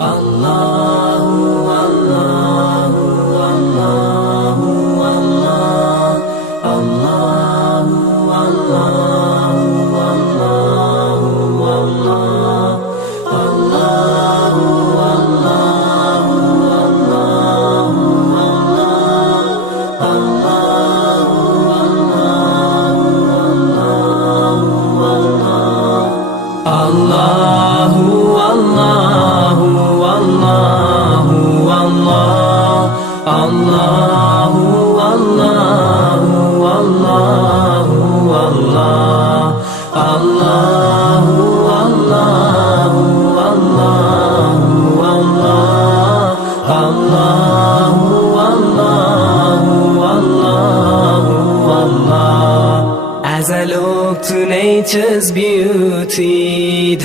Allahu Allahu Allahu Allah, Allahu Allahu Allahu Allah, Allahu Allahu Allahu Allah, Allahu Allahu Allahu As I look to nature's beauty,